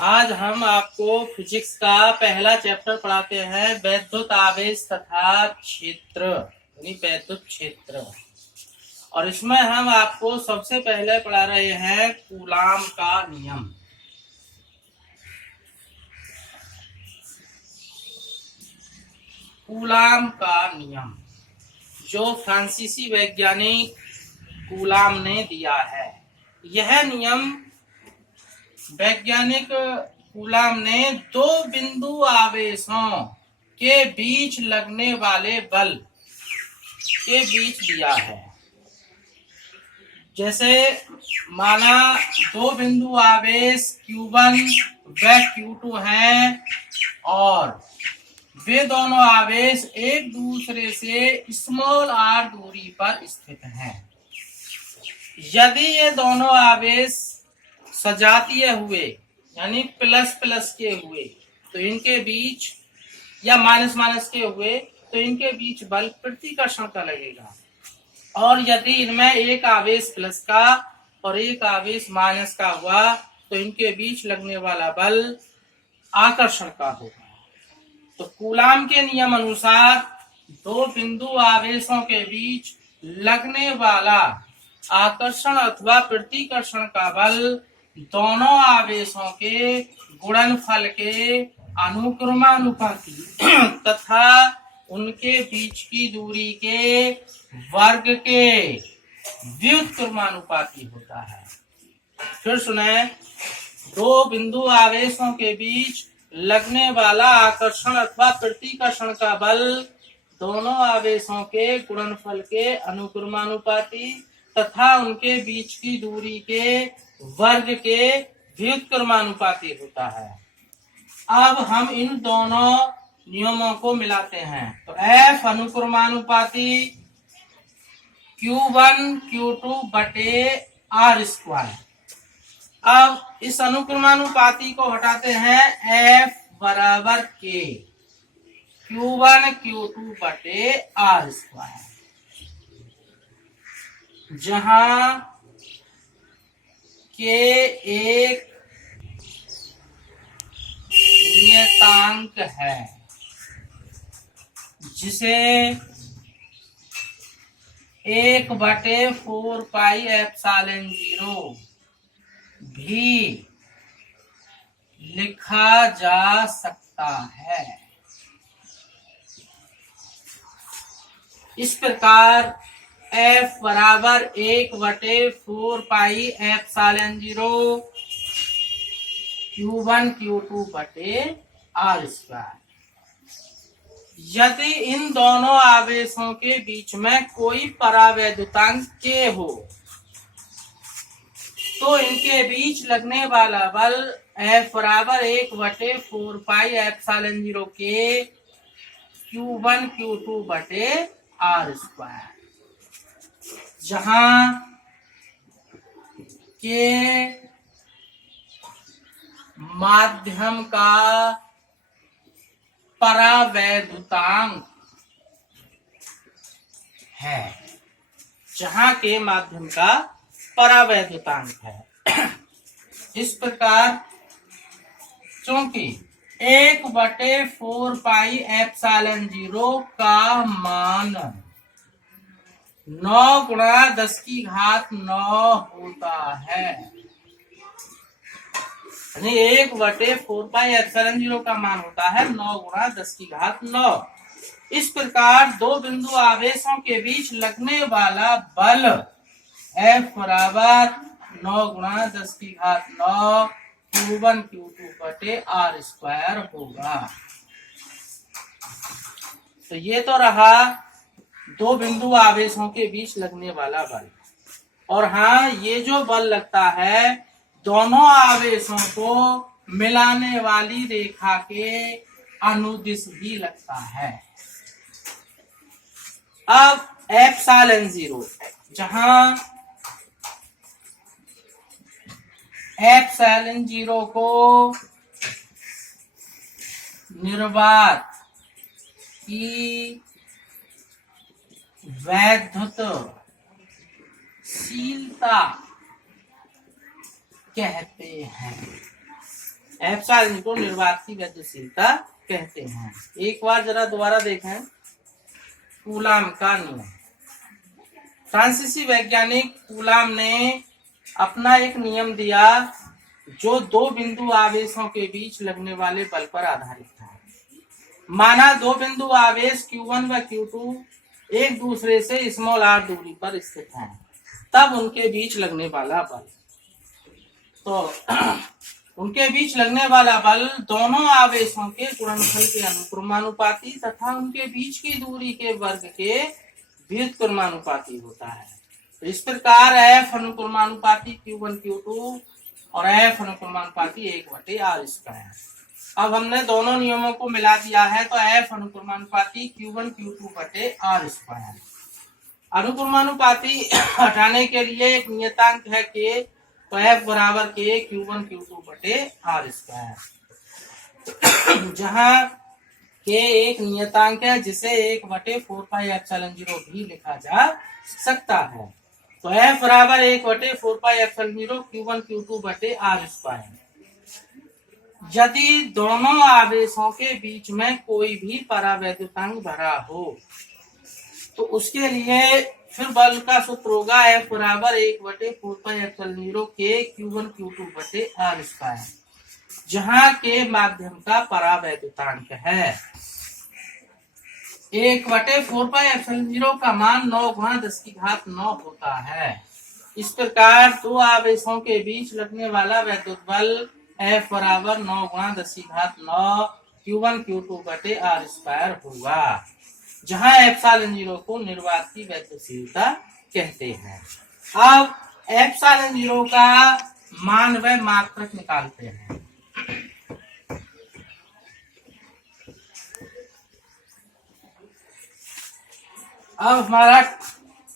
आज हम आपको फिजिक्स का पहला चैप्टर पढ़ाते हैं, वैद्युत आवेश तथा क्षेत्र यानी वैद्युत क्षेत्र। और इसमें हम आपको सबसे पहले पढ़ा रहे हैं कूलाम का नियम। कूलाम का नियम जो फ्रांसीसी वैज्ञानिक कूलाम ने दिया है। यह नियम वैज्ञानिक कूलाम ने दो बिंदु आवेशों के बीच लगने वाले बल के बीच दिया है। जैसे माना दो बिंदु आवेश Q1 व Q2 हैं और वे दोनों आवेश एक दूसरे से स्मॉल r दूरी पर स्थित हैं। यदि ये दोनों आवेश सजातीय हुए यानी प्लस प्लस के हुए तो इनके बीच, या माइनस माइनस के हुए तो इनके बीच बल प्रतिकर्षण का लगेगा। और यदि इनमें एक आवेश प्लस का और एक आवेश माइनस का हुआ तो इनके बीच लगने वाला बल आकर्षण का होगा। तो कूलाम के नियम अनुसार दो बिंदु आवेशों के बीच लगने वाला आकर्षण अथवा प्रतिकर्षण का बल दोनों आवेशों के गुणनफल के अनुक्रमानुपाती तथा उनके बीच की दूरी के वर्ग के व्युत्क्रमानुपाती होता है। फिर सुने, दो बिंदु आवेशों के बीच लगने वाला आकर्षण अथवा प्रतिकर्षण का बल दोनों आवेशों के गुणनफल के अनुक्रमानुपाती तथा उनके बीच की दूरी के वर्ग के व्युत्क्रमानुपाती होता है। अब हम इन दोनों नियमों को मिलाते हैं तो F अनुक्रमानुपाती Q1 Q2 बटे R स्क्वायर। अब इस अनुक्रमानुपाती को हटाते हैं F बराबर K Q1 Q2 बटे R स्क्वायर, जहां K एक नियतांक है जिसे 1/4 पाई एप्सिलॉन 0 भी लिखा जा सकता है। इस प्रकार F बराबर 1/4 पाई एप्सिलॉन 0 Q1 Q2 बटे R स्क्वायर। यदि इन दोनों आवेशों के बीच में कोई परावैद्युतांक K हो तो इनके बीच लगने वाला बल F बराबर 1/4 पाई एप्सिलॉन 0 के Q1 Q2 बटे R स्क्वायर, जहां K माध्यम का परावैद्युतांक है, इस प्रकार चूंकि 1/4 पाई एप्सिलॉन 0 का मान 9 × 10⁹ होता है, यानी 1/4 पाई एप्सिलॉन 0 का मान होता है 9 × 10⁹। इस प्रकार दो बिंदु आवेशों के बीच लगने वाला बल F बराबर 9 × 10⁹ Q1 Q2 बटे R स्क्वायर होगा। तो ये तो रहा दो बिंदु आवेशों के बीच लगने वाला बल। और हाँ, ये जो बल लगता है दोनों आवेशों को मिलाने वाली रेखा के अनुदिश भी लगता है। अब एप्सिलॉन 0, जहां एप्सिलॉन 0 को निर्वात की वैद्युतशीलता कहते हैं। एप्सिलॉन को निर्वात की वैद्युशीलता कहते हैं। एक बार जरा दोबारा देखें कूलाम का नियम। फ्रांसीसी वैज्ञानिक कूलाम ने अपना एक नियम दिया जो दो बिंदु आवेशों के बीच लगने वाले बल पर आधारित था। माना दो बिंदु आवेश Q1 व Q2 एक दूसरे से स्मॉल r दूरी पर स्थित हैं, तब उनके बीच लगने वाला बल, तो उनके बीच लगने वाला बल दोनों आवेशों के गुणनफल के अनुक्रमानुपाती तथा उनके बीच की दूरी के वर्ग के व्युत्क्रमानुपाती होता है। तो इस प्रकार F अनुक्रमानुपाती Q1 Q2 और F अनुक्रमानुपाती 1/r²। अब हमने दोनों नियमों को मिला दिया है तो F अनुक्रमानुपाती Q1 Q2/r²। अनुक्रमानुपाती हटाने के लिए एक नियतांक है K, तो F बराबर K Q1 Q2/r², जहाँ K एक नियतांक है जिसे 1/4πε0 भी लिखा जा सकता है। तो F बराबर 1/4πε0 Q1 Q2/r²। यदि दोनों आवेशों के बीच में कोई भी परावैद्युतांक भरा हो तो उसके लिए फिर बल का सूत्र होगा F बराबर 1/4πε0 K Q1 Q2/r², जहाँ के माध्यम का परावैद्युतांक है। 1/4πε0 का मान 9 × 10⁹ होता है। इस प्रकार दो आवेशों के बीच लगने वाला वैद्युत बल F बराबर 9 × 10⁹ Q1 Q2/r² होगा, जहाँ एप्सिलॉन0 को निर्वात की वैद्युशीलता कहते हैं। अब एप्सिलॉन0 का मान व मात्रक निकालते हैं। अब हमारा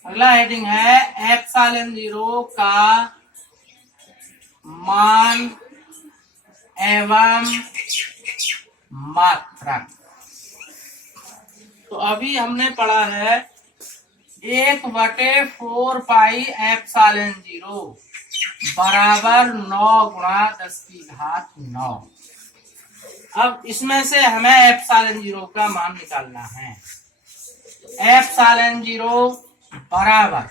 अगला हेडिंग है एप्सिलॉन0 का मान एवं मात्रक। तो अभी हमने पढ़ा है 1/4πε0 बराबर 9 × 10⁹। अब इसमें से हमें एप्सिलॉन0 का मान निकालना है। एप्सिलॉन0 बराबर,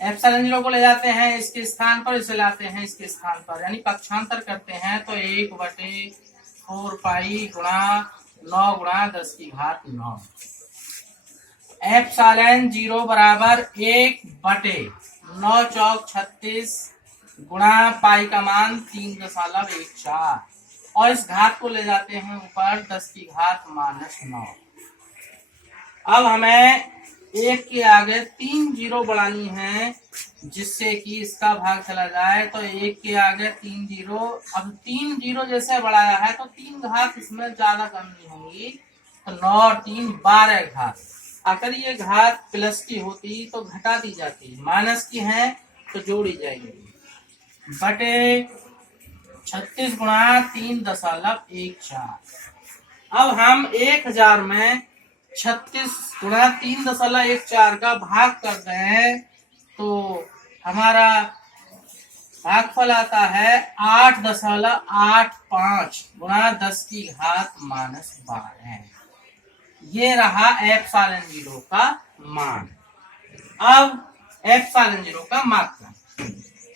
एप्सिलॉन0 को ले जाते हैं इसके स्थान पर, इसे लाते हैं इसके स्थान पर, यानी पक्षांतर करते हैं तो 1/4π × 9 × 10⁹। एप्सिलॉन0 बराबर 1/9 चौक 36 गुणा पाई का मान 3.14 और इस घात को ले जाते हैं ऊपर 10⁻⁻⁹। अब हमें 1 के आगे 3 जीरो बढ़ानी है जिससे कि इसका भाग चला जाए, तो 1 के आगे 3 जीरो। अब 3 जीरो जैसे बढ़ाया है तो 3 घात इसमें ज्यादा कम नहीं होंगी, तो 9 और 3 12 घात। अगर ये घात प्लस की होती तो घटा दी जाती, माइनस की है तो जोड़ी जाएगी, बटे 36 × 3.14। अब हम 1000 में 36 × 3.14 का भाग कर रहे हैं तो हमारा भागफल आता है 8.85 × 10⁻⁻12। ये रहा एप्सिलॉन0 का मान। अब एप्सिलॉन0 का मात्रक,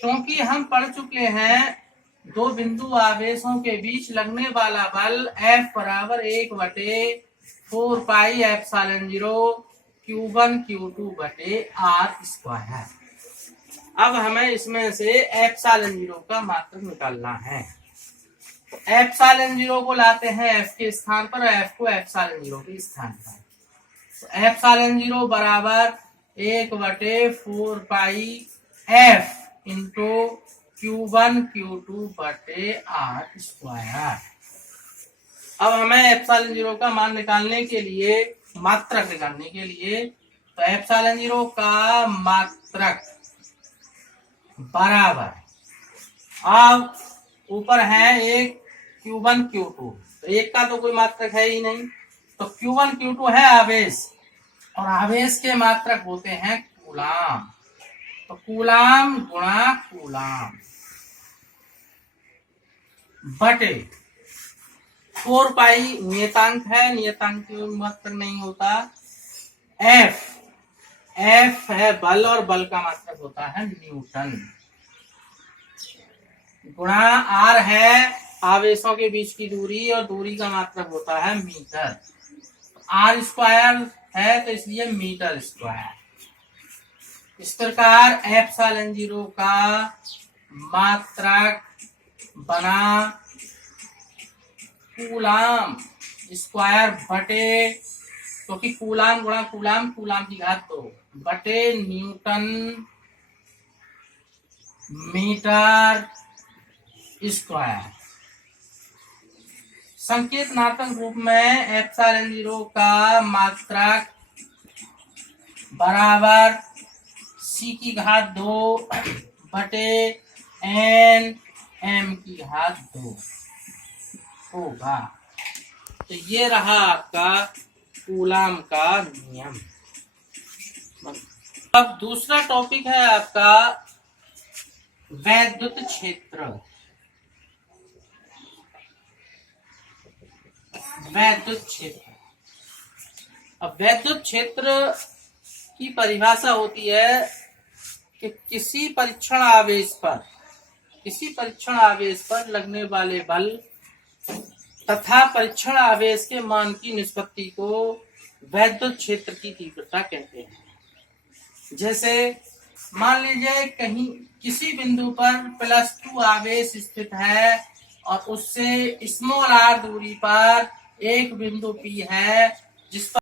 क्योंकि हम पढ़ चुके हैं दो बिंदु आवेशों के बीच लगने वाला बल F बराबर 1/4πε0 Q1 Q2/r²। अब हमें इसमें से एप्सिलॉन0 का मात्रक निकालना है। तो एप्सिलॉन0 को लाते हैं F के स्थान पर और F को एप्सिलॉन0 के स्थान पर। तो एप्सिलॉन0 बराबर 1/4πF × Q1 Q2/r²। अब हमें एप्सिलॉन0 का मान निकालने के लिए, मात्रक निकालने के लिए, तो एप्सिलॉन0 का मात्रक बराबर, अब ऊपर है एक Q1 Q2, तो एक का तो कोई मात्रक है ही नहीं, तो Q1 Q2 है आवेश और आवेश के मात्रक होते हैं कूलाम, तो कूलाम गुणा कूलाम। बटे 4 पाई नियतांक है, नियतांक की मात्रक नहीं होता। एफ है बल और बल का मात्रक होता है न्यूटन, गुणा आर है आवेशों के बीच की दूरी और दूरी का मात्रक होता है मीटर। आर स्क्वायर है तो इसलिए मीटर स्क्वायर। इस प्रकार एप्सिलॉन 0 का मात्रक बना कूलाम स्क्वायर बटे, क्योंकि कूलाम गुणा कूलाम, कूलाम की घात 2 बटे न्यूटन मीटर स्क्वायर। संकेतनात्मक रूप में एप्सिलॉन 0 का मात्रक बराबर c की घात 2 बटे n m की घात 2 होगा। तो ये रहा आपका कूलाम का नियम। अब दूसरा टॉपिक है आपका वैद्युत क्षेत्र। वैद्युत क्षेत्र, अब वैद्युत क्षेत्र की परिभाषा होती है कि किसी परीक्षण आवेश पर लगने वाले बल तथा परीक्षण आवेश के मान की निष्पत्ति को वैद्युत क्षेत्र की तीव्रता कहते हैं। जैसे मान लीजिए कहीं किसी बिंदु पर +2 आवेश स्थित है और उससे r दूरी पर एक बिंदु P है जिस पर